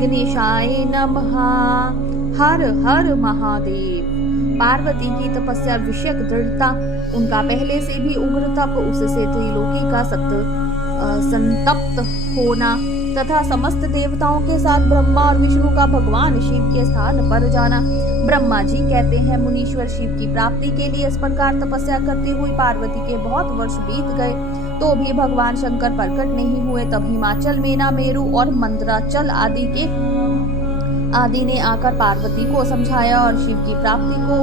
विघ्नेशाय नमः। हर हर महादेव। पार्वती की तपस्या विषयक दृढ़ता, उनका पहले से भी उग्र तप, उससे त्रिलोकी का संतप्त होना तथा समस्त देवताओं के साथ ब्रह्मा और विष्णु का भगवान शिव के स्थान पर जाना। ब्रह्मा जी कहते हैं, मुनीश्वर शिव की प्राप्ति के लिए इस प्रकार तपस्या करती हुई पार्वती के बहुत वर्ष बीत गए तो भी भगवान शंकर प्रकट नहीं हुए। तब हिमाचल, मेना, मेरु और मंदराचल आदि ने आकर पार्वती को समझाया और शिव की प्राप्ति को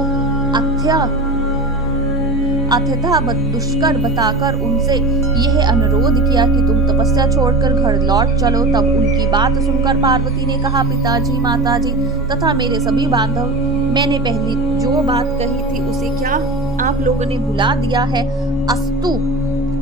अथथा दुष्कर बताकर उनसे यह अनुरोध किया कि तुम तपस्या छोड़कर घर लौट चलो। तब उनकी बात सुनकर पार्वती ने कहा, पिताजी, माताजी तथा मेरे सभी बांधव, मैंने पहली जो बात कही थी उसे क्या आप लोगों ने भुला दिया है? अस्तु,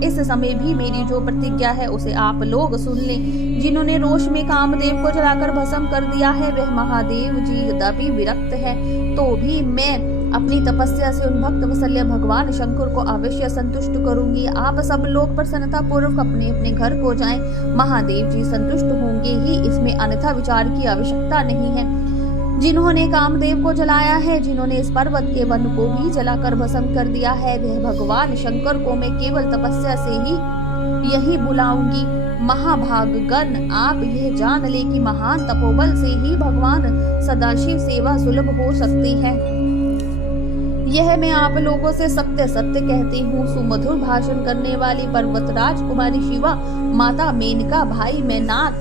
इस समय भी मेरी जो प्रतिज्ञा है उसे आप लोग सुन लें। जिन्होंने रोष में कामदेव को जलाकर भस्म कर दिया है, वह महादेव जी यद्यपि विरक्त है तो भी मैं अपनी तपस्या से उन भक्त वत्सल्य भगवान शंकर को अवश्य संतुष्ट करूंगी। आप सब लोग प्रसन्नता पूर्वक अपने अपने घर को जाएं। महादेव जी संतुष्ट होंगे ही, इसमें अन्यथा विचार की आवश्यकता नहीं है। जिन्होंने कामदेव को जलाया है, जिन्होंने इस पर्वत के वन को भी जलाकर भस्म कर दिया है, वह भगवान शंकर को मैं केवल तपस्या से ही यही बुलाऊंगी। महाभागगण, आप यह जान ले कि महान तपोबल से ही भगवान सदाशिव सेवा सुलभ हो सकती है। यह मैं आप लोगों से सत्य सत्य कहती हूँ। सुमधुर भाषण करने वाली पर्वतराज कुमारी शिवा, माता मेनका, भाई मैनाक,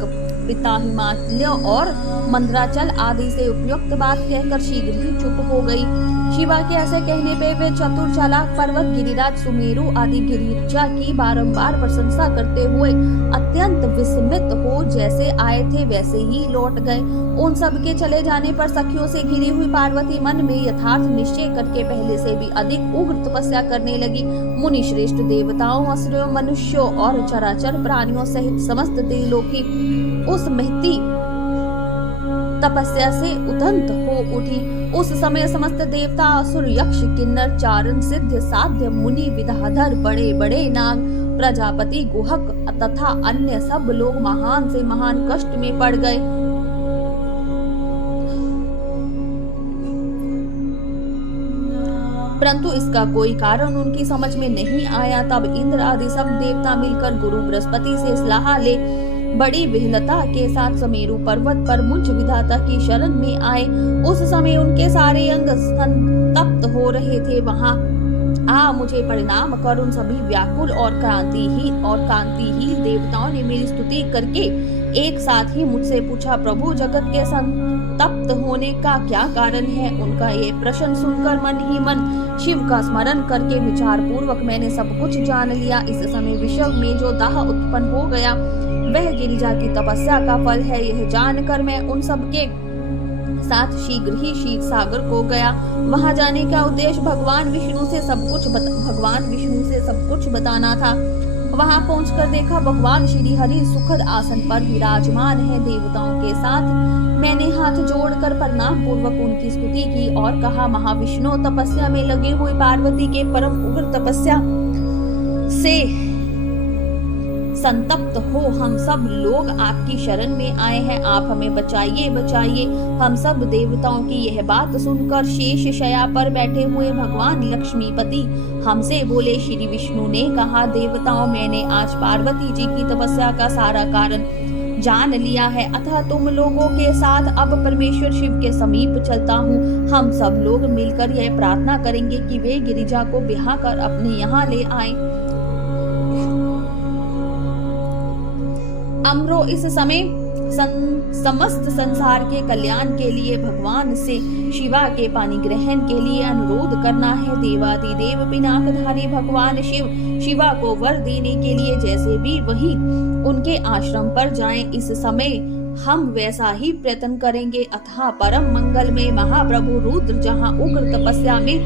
पिता हिमालय और मंदराचल आदि से उपयुक्त बात कहकर शीघ्र ही चुप हो गई। शिवा के ऐसे कहने पे वे चतुर चालाक पर्वत गिरिराज सुमेरु आदि गिरिजा की बारंबार प्रशंसा करते हुए अत्यंत विस्मित हो जैसे आए थे वैसे ही लौट गए। उन सब के चले जाने पर सखियों से घिरी हुई पार्वती मन में यथार्थ निश्चय करके पहले से भी अधिक उग्र तपस्या करने लगी। मुनि श्रेष्ठ देवताओं, असुरों, मनुष्यों और चराचर प्राणियों सहित समस्त त्रिलोकी उस महती तपस्या से उद्यत हो उठी। उस समय समस्त देवता, असुर, यक्ष, किन्नर, चारण, सिद्ध, साध्य, मुनि, विद्याधर, बड़े बड़े नाग, प्रजापति, गुहक तथा अन्य सब लोग महान से महान कष्ट में पड़ गए। परंतु इसका कोई कारण उनकी समझ में नहीं आया। तब इंद्र आदि सब देवता मिलकर गुरु बृहस्पति से सलाह ले बड़ी विह्वलता के साथ सुमेरु पर्वत पर मुझ विधाता की शरण में आए। उस समय उनके सारे अंग संतप्त हो रहे थे। वहां मुझे प्रणाम कर उन सभी व्याकुल और कांतिहीन देवताओं ने मेरी स्तुति करके एक साथ ही मुझसे पूछा, प्रभु, जगत के संतप्त होने का क्या कारण है? उनका ये प्रश्न सुनकर मन ही मन शिव का स्मरण करके विचार पूर्वक मैंने सब कुछ जान लिया। इस समय विश्व में जो दाह उत्पन्न हो गया वह गिरिजा की तपस्या का फल है। यह जानकर मैं उन सब के साथ शीघ्र ही क्षीर सागर को गया। वहां जाने का उद्देश्य भगवान विष्णु से सब कुछ बताना था। वहां पहुंचकर देखा भगवान श्री हरि सुखद आसन पर विराजमान है देवताओं के साथ। मैंने हाथ जोड़कर प्रणाम पूर्वक उनकी स्तुति की और कहा, महाविष्णु, तपस्या में लगे हुए पार्वती के परम उग्र तपस्या से संतप्त हो हम सब लोग आपकी शरण में आए हैं। आप हमें बचाइए, बचाइए। हम सब देवताओं की यह बात सुनकर शेष शया पर बैठे हुए भगवान लक्ष्मीपति हमसे बोले। श्री विष्णु ने कहा, देवताओं, मैंने आज पार्वती जी की तपस्या का सारा कारण जान लिया है, अतः तुम लोगों के साथ अब परमेश्वर शिव के समीप चलता हूँ। हम सब लोग मिलकर यह प्रार्थना करेंगे कि वे गिरिजा को ब्याह कर अपने यहाँ ले आए। अमरो इस समय समस्त संसार के कल्याण के लिए भगवान से शिवा के पानी ग्रहण के लिए अनुरोध करना है। देवादिदेव पिनाकधारी भगवान शिव शिवा को वर देने के लिए जैसे भी वही उनके आश्रम पर जाएं, इस समय हम वैसा ही प्रयत्न करेंगे। अतः परम मंगल में महाप्रभु रुद्र जहाँ उग्र तपस्या में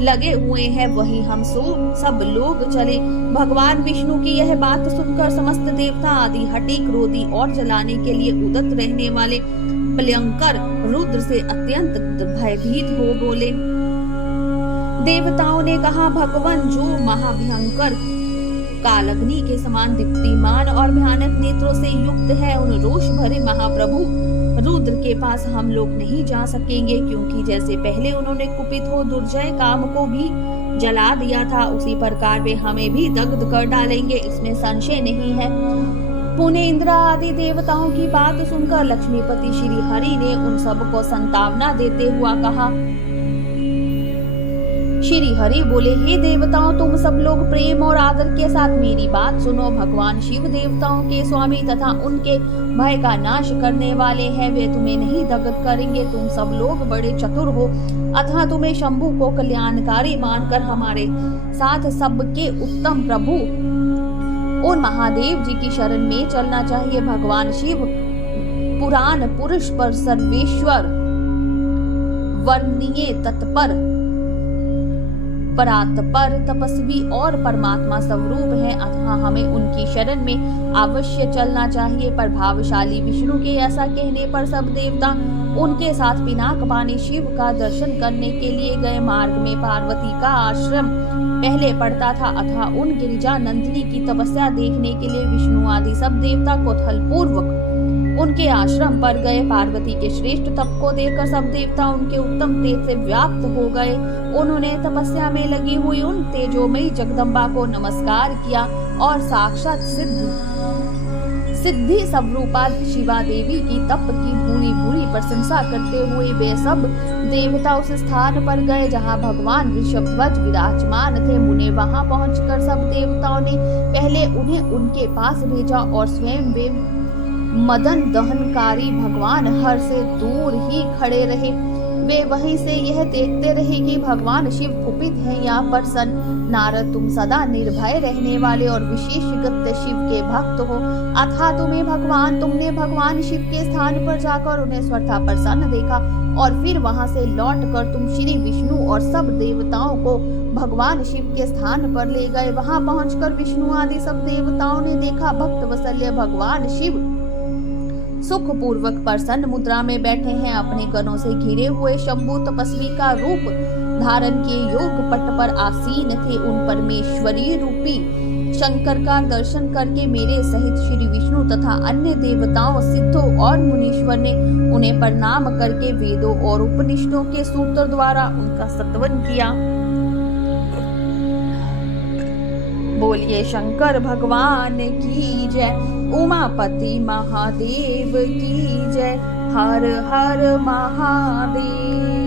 लगे हुए हैं वहीं हम सब लोग चले। भगवान विष्णु की यह बात सुनकर समस्त देवता आदि हटी, क्रोधी और जलाने के लिए उदत रहने वाले भयंकर रुद्र से अत्यंत भयभीत हो बोले। देवताओं ने कहा, भगवान, जो महाभयंकर कालग्नि के समान दीप्तिमान और भयानक नेत्रों से युक्त है, उन रोष भरे महाप्रभु रुद्र के पास हम लोग नहीं जा सकेंगे, क्योंकि जैसे पहले उन्होंने कुपित हो दुर्जय काम को भी जला दिया था, उसी प्रकार वे हमें भी दग्ध कर डालेंगे, इसमें संशय नहीं है। पुणे इंद्र आदि देवताओं की बात सुनकर लक्ष्मीपति श्री हरि ने उन सबको संतावना देते हुआ कहा। श्री हरि बोले, हे देवताओं, तुम सब लोग प्रेम और आदर के साथ मेरी बात सुनो। भगवान शिव देवताओं के स्वामी तथा उनके भय का नाश करने वाले हैं। वे तुम्हें नहीं दग्ध करेंगे। तुम सब लोग बड़े चतुर हो, अतः तुम्हें शंभु को कल्याणकारी मानकर हमारे साथ सबके उत्तम प्रभु और महादेव जी की शरण में चलना चाहिए। भगवान शिव पुराण पुरुष पर सर्वेश्वर, वर्णनीय, तत्पर, परात्पर, तपस्वी और परमात्मा स्वरूप है, अतः हमें उनकी शरण में अवश्य चलना चाहिए। प्रभावशाली विष्णु के ऐसा कहने पर सब देवता उनके साथ पिनाकपाणी शिव का दर्शन करने के लिए गए। मार्ग में पार्वती का आश्रम पहले पड़ता था, अतः उन गिरिजा नंदिनी की तपस्या देखने के लिए विष्णु आदि सब देवता कौतूहलपूर्वक उनके आश्रम पर गए। पार्वती के श्रेष्ठ तप को देखकर सब देवता उनके उत्तम तेज से व्याप्त हो गए। उन्होंने तपस्या में लगी हुई उन तेजोमयी जगदम्बा को नमस्कार किया और साक्षात सिद्धि स्वरूपा शिवा देवी की तप की भूरी भूरी प्रशंसा करते हुए वे सब देवता उस स्थान पर गए जहां भगवान ऋषभध्वज विराजमान थे। मुने वहां पहुंचकर सब देवताओं ने पहले उन्हें उनके पास भेजा और स्वयं वे मदन दहनकारी भगवान हर से दूर ही खड़े रहे। वे वहीं से यह देखते रहे कि भगवान शिव कुपित हैं या प्रसन्न। नारद, तुम सदा निर्भय रहने वाले और विशेषगत शिव के भक्त हो, अतः तुमने भगवान शिव के स्थान पर जाकर उन्हें स्वतः प्रसन्न देखा और फिर वहां से लौटकर तुम श्री विष्णु और सब देवताओं को भगवान शिव के स्थान पर ले गए। वहां पहुंचकर विष्णु आदि सब देवताओं ने देखा भक्त वत्सल्य भगवान शिव सुख पूर्वक प्रसन्न मुद्रा में बैठे हैं। अपने गणों से घिरे हुए शंभु तपस्वी का रूप धारण किए योग पट पर आसीन थे। उन परमेश्वरी रूपी शंकर का दर्शन करके मेरे सहित श्री विष्णु तथा अन्य देवताओं, सिद्धों और मुनीश्वर ने उन्हें प्रणाम करके वेदों और उपनिषदों के सूत्र द्वारा उनका स्तवन किया। बोलिए शंकर भगवान की जय, उमापति महादेव की जय, हर हर महादेव।